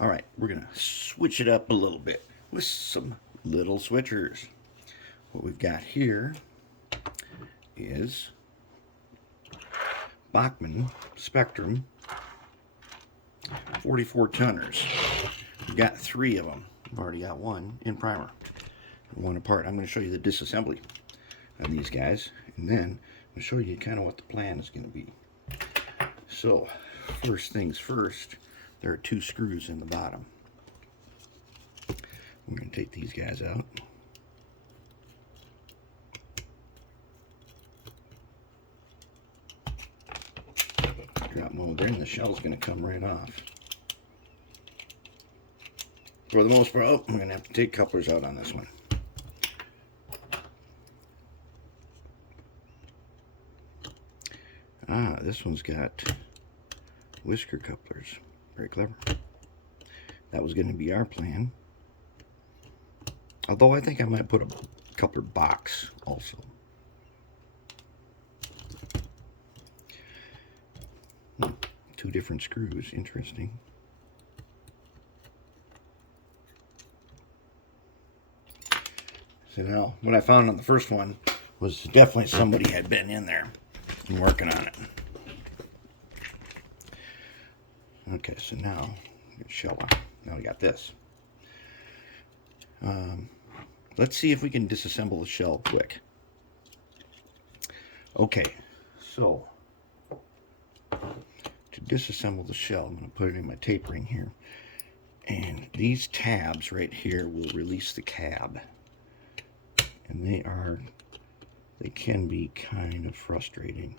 All right, we're gonna switch it up a little bit with some little switchers. What we've got here is Bachmann Spectrum 44 tonners. We've got 3 of them. I've already got one in primer, one apart. I'm going to show you the disassembly of these guys, and then I'm going to show you kind of what the plan is going to be. So, first things first, there are 2 screws in the bottom. We're going to take these guys out. Drop them over, and the shell's going to come right off. For the most part, I'm going to have to take couplers out on this one. This one's got whisker couplers. Very clever. That was going to be our plan. Although I think I might put a coupler box also. Two different screws. Interesting. So now, what I found on the first one was definitely somebody had been in there and working on it. Okay, so now, shell on. Now we got this. Let's see if we can disassemble the shell quick. Okay, so to disassemble the shell, I'm going to put it in my tape ring here. And these tabs right here will release the cab. And they can be kind of frustrating.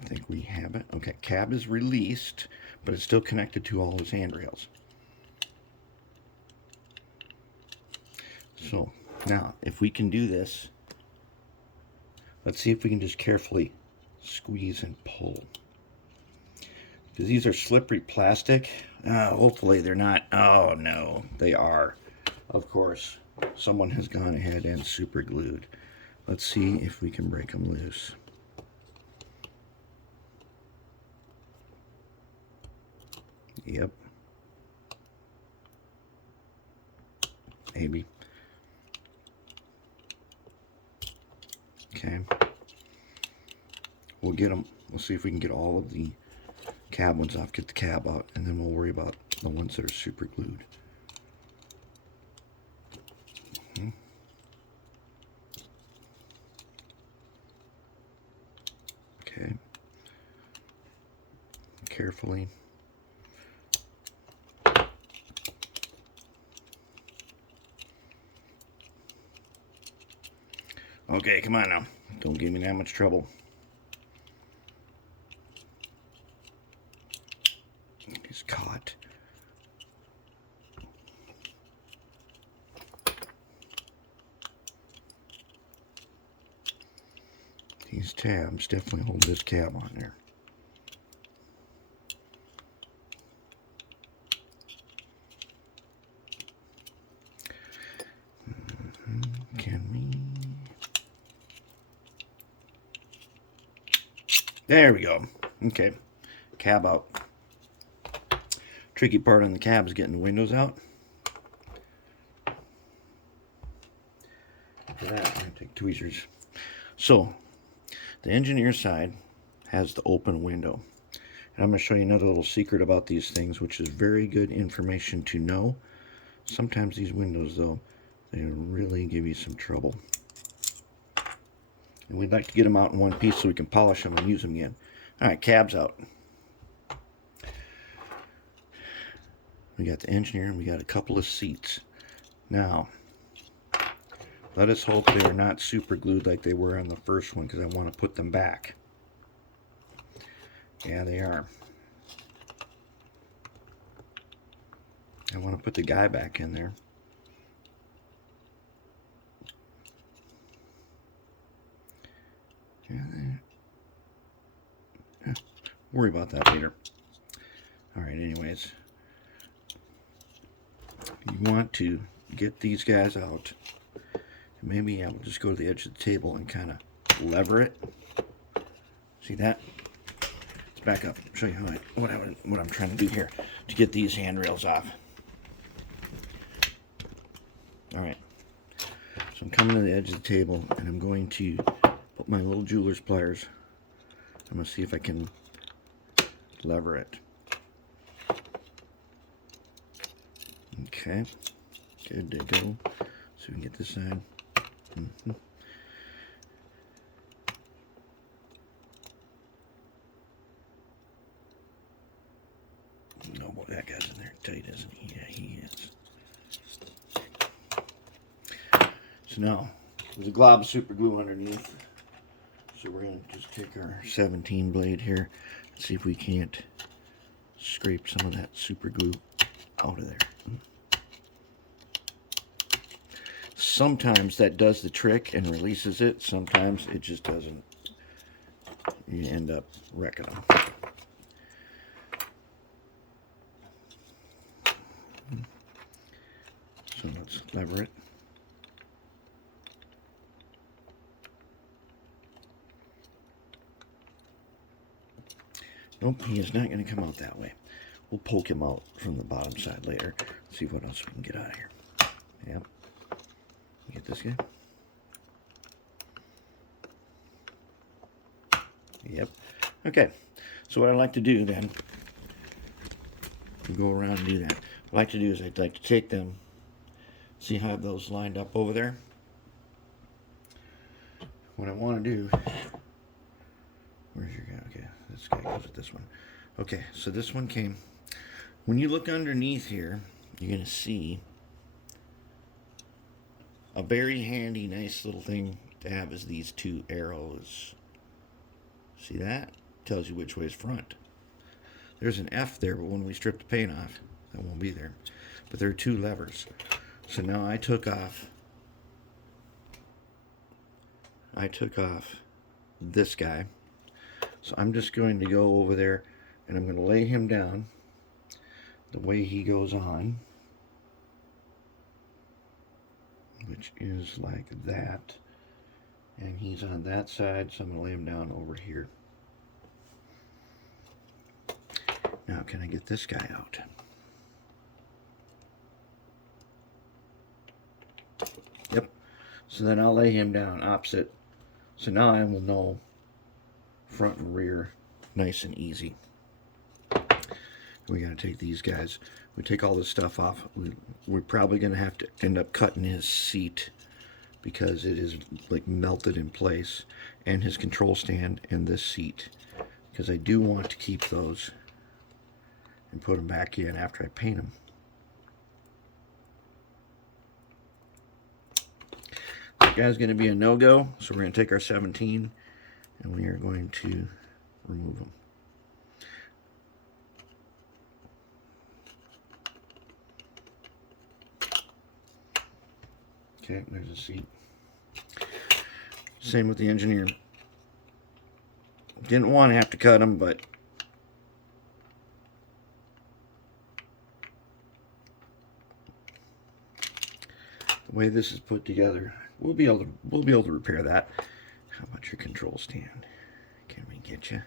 I think we have it. Okay, cab is released, but it's still connected to all those handrails. So now, if we can do this, let's see if we can just carefully squeeze and pull. Because these are slippery plastic. Hopefully they're not. Oh no, they are. Of course, someone has gone ahead and super glued. Let's see if we can break them loose. Yep. Maybe. Okay. We'll get them. We'll see if we can get all of the cab ones off, get the cab out, and then we'll worry about the ones that are super glued. Okay. Carefully. Okay, come on now. Don't give me that much trouble. He's caught. These tabs definitely hold this cab on there. Can we? There we go. Okay, cab out. Tricky part on the cab is getting the windows out. For that, I'm going to take tweezers. So, the engineer side has the open window. And I'm going to show you another little secret about these things, which is very good information to know. Sometimes these windows, though, they really give you some trouble. And we'd like to get them out in one piece so we can polish them and use them again. Alright, cab's out. We got the engineer and we got a couple of seats. Now, let us hope they are not super glued like they were on the first one, because I want to put them back. Yeah, they are. I want to put the guy back in there. Yeah, worry about that later. Alright, anyways. You want to get these guys out. maybe I will just go to the edge of the table and kind of lever it. See that? Let's back up. Show you what I'm trying to do here to get these handrails off. All right. So I'm coming to the edge of the table, and I'm going to put my little jeweler's pliers. I'm going to see if I can lever it. Okay. Good to go. So we can get this side. No, boy, that guy's in there tight, isn't he? Yeah, he is. So now, there's a glob of super glue underneath. So we're going to just take our 17 blade here and see if we can't scrape some of that super glue out of there. Sometimes that does the trick and releases it. Sometimes it just doesn't. You end up wrecking them. So let's lever it. Nope, he is not going to come out that way. We'll poke him out from the bottom side later. See what else we can get out of here. Yep. Get this guy. Yep. Okay. So what I like to do then, go around and do that. What I like to do is I'd like to take them. See how I have those lined up over there? What I want to do, where's your guy? Okay, this guy goes with this one. Okay, so this one came. When you look underneath here, you're going to see a very handy, nice little thing to have is these two arrows. See that? Tells you which way is front. There's an F there, but when we strip the paint off, that won't be there. But there are two levers. So now I took off this guy. So I'm just going to go over there and I'm going to lay him down the way he goes on, which is like that. And he's on that side, so I'm going to lay him down over here. Now, can I get this guy out? Yep. So then I'll lay him down opposite. So now I will know front and rear nice and easy. We got to take these guys. We take all this stuff off. We're probably going to have to end up cutting his seat because it is like melted in place, and his control stand and this seat, because I do want to keep those and put them back in after I paint them. That guy's going to be a no-go, so we're going to take our 17 and we are going to remove them. Okay, there's a seat. Same with the engineer. Didn't want to have to cut them, but the way this is put together, we'll be able to repair that. How about your control stand? Can we get you?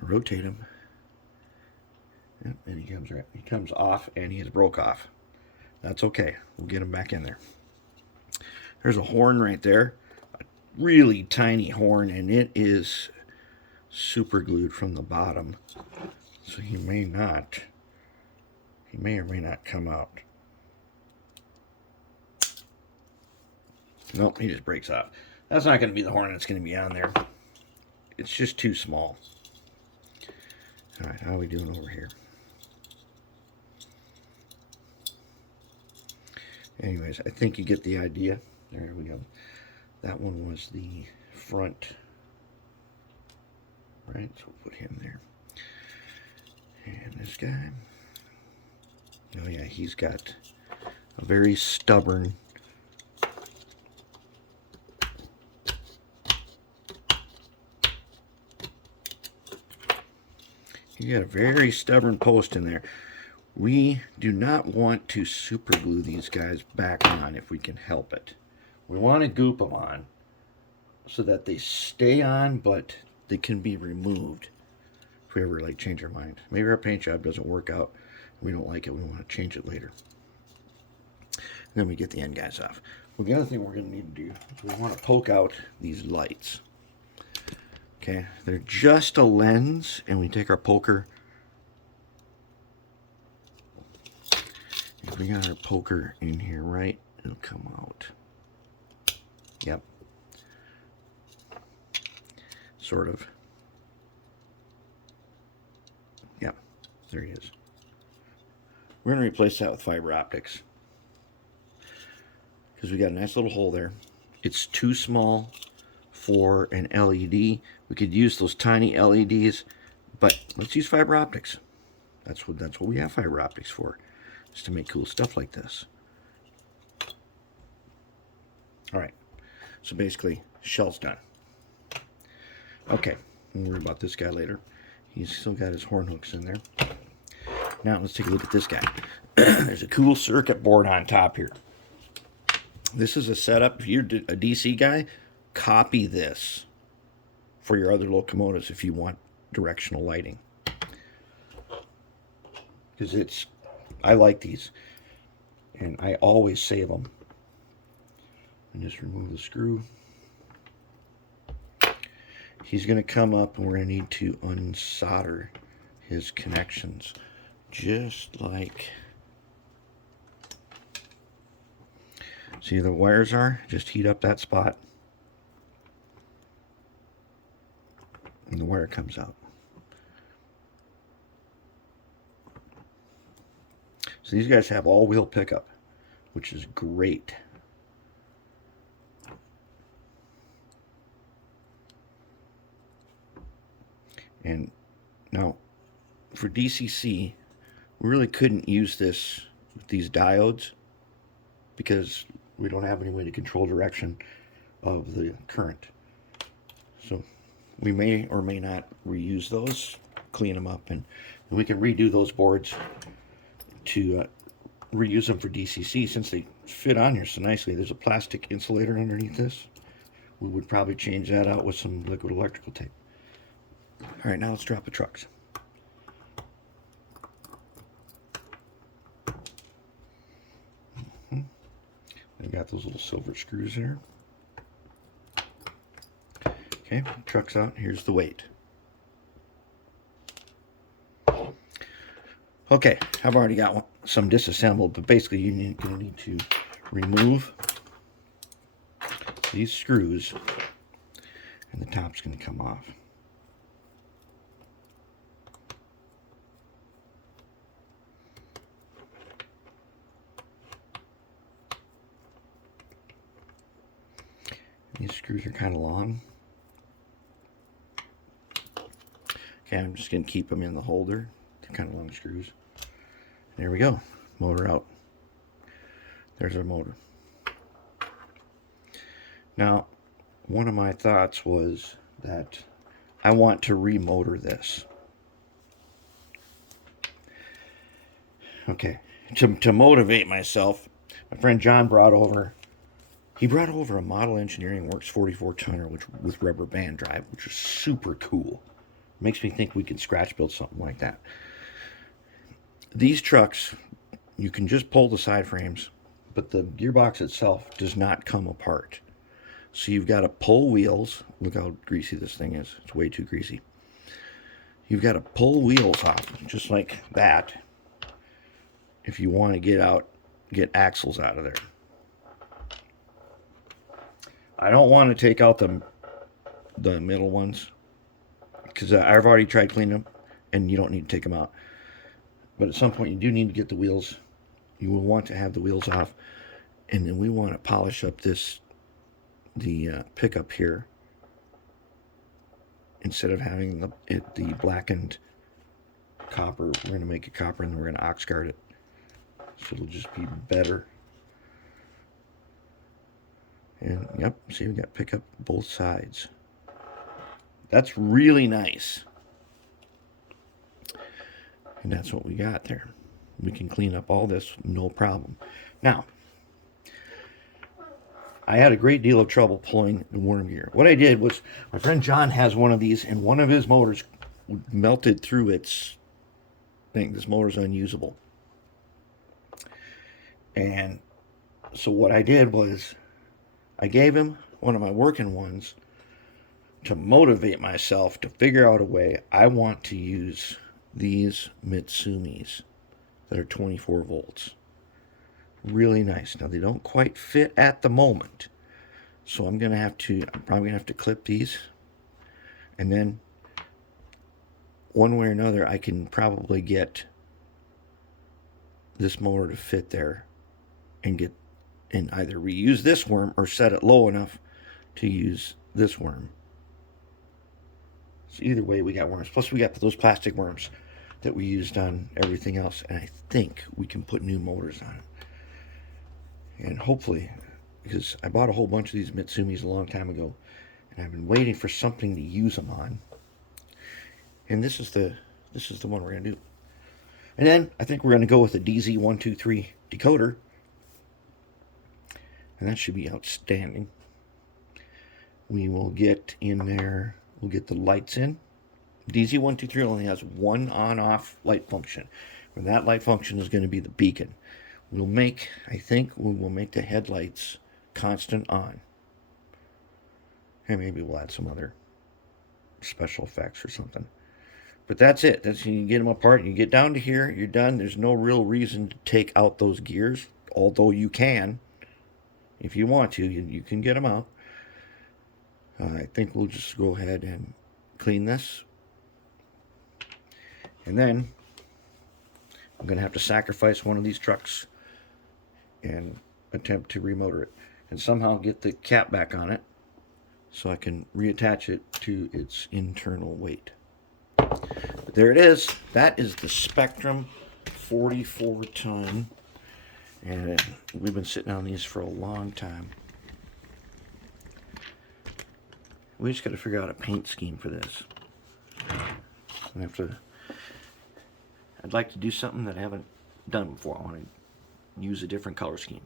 Rotate him. Yep, and he comes off, and he is broke off. That's okay. We'll get him back in there. There's a horn right there, a really tiny horn, and it is super glued from the bottom, so he may or may not come out. Nope, he just breaks off. That's not going to be the horn that's going to be on there. It's just too small. All right, how are we doing over here? Anyways, I think you get the idea. There we go. That one was the front. Right, so we'll put him there. And this guy. Oh yeah, he's got a very stubborn post in there. We do not want to super glue these guys back on if we can help it. We want to goop them on so that they stay on, but they can be removed if we ever like change our mind. Maybe our paint job doesn't work out, we don't like it, we want to change it later. And then we get the end guys off. Well, the other thing we're going to need to do is we want to poke out these lights. Okay, they're just a lens, and we take our poker. If we got our poker in here right, it'll come out. Yep. Sort of. Yep, there he is. We're going to replace that with fiber optics, because we got a nice little hole there. It's too small for an LED. We could use those tiny LEDs, but let's use fiber optics. That's what we have fiber optics for, is to make cool stuff like this. All right, so basically, shell's done. Okay, we'll worry about this guy later. He's still got his horn hooks in there. Now let's take a look at this guy. There's a cool circuit board on top here. This is a setup. If you're a DC guy, copy this for your other locomotives if you want directional lighting. Because I like these, and I always save them. And just remove the screw. He's going to come up, and we're going to need to unsolder his connections, just like. See where the wires are? Just heat up that spot, and the wire comes out. So these guys have all-wheel pickup, which is great. And now, for DCC, we really couldn't use this with these diodes because we don't have any way to control direction of the current. So we may or may not reuse those, clean them up, and we can redo those boards to reuse them for DCC since they fit on here so nicely. There's a plastic insulator underneath this. We would probably change that out with some liquid electrical tape. All right, now let's drop the trucks. I got those little silver screws there. Okay, truck's out. Here's the weight. Okay, I've already got some disassembled, but basically you're going to need to remove these screws, and the top's going to come off. These screws are kind of long. Okay, I'm just going to keep them in the holder. They're kind of long screws. There we go. Motor out. There's our motor. Now, one of my thoughts was that I want to remotor this. Okay, to motivate myself, my friend John brought over a Model Engineering Works 44 tonner with rubber band drive, which is super cool. Makes me think we could scratch build something like that. These trucks, you can just pull the side frames, but the gearbox itself does not come apart. So you've got to pull wheels. Look how greasy this thing is. It's way too greasy. You've got to pull wheels off, just like that, if you want to get axles out of there. I don't want to take out the middle ones, because I've already tried cleaning them, and you don't need to take them out. But at some point, you do need to get the wheels. You will want to have the wheels off, and then we want to polish up the pickup here, instead of having the blackened copper. We're going to make it copper, and then we're going to ox guard it, so it'll just be better. And yep, see, we got pickup both sides. That's really nice. And that's what we got there. We can clean up all this, no problem. Now, I had a great deal of trouble pulling the worm gear. What I did was, my friend John has one of these, and one of his motors melted through its thing. This motor's unusable. And so what I did was, I gave him one of my working ones to motivate myself to figure out a way. I want to use these Mitsumis that are 24 volts. Really nice. Now they don't quite fit at the moment, so I'm probably gonna have to clip these, and then one way or another I can probably get this motor to fit there and either reuse this worm or set it low enough to use this worm. So either way, we got worms. Plus we got those plastic worms that we used on everything else, and I think we can put new motors on it. And hopefully, because I bought a whole bunch of these Mitsumis a long time ago, and I've been waiting for something to use them on. And this is the one we're gonna do. And then I think we're gonna go with a DZ123 decoder, and that should be outstanding. We will get in there. We'll get the lights in. DZ123 only has one on-off light function, and that light function is going to be the beacon. I think we will make the headlights constant on. And maybe we'll add some other special effects or something. But that's it. You get them apart. You get down to here, you're done. There's no real reason to take out those gears, although you can. If you want to, you can get them out. I think we'll just go ahead and clean this. And then I'm going to have to sacrifice one of these trucks and attempt to remotor it and somehow get the cap back on it so I can reattach it to its internal weight. But there it is. That is the Spectrum 44-ton, and we've been sitting on these for a long time. We just got to figure out a paint scheme for this. I'd like to do something that I haven't done before. I want to use a different color scheme.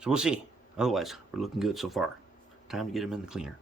So we'll see. Otherwise, we're looking good so far. Time to get them in the cleaner.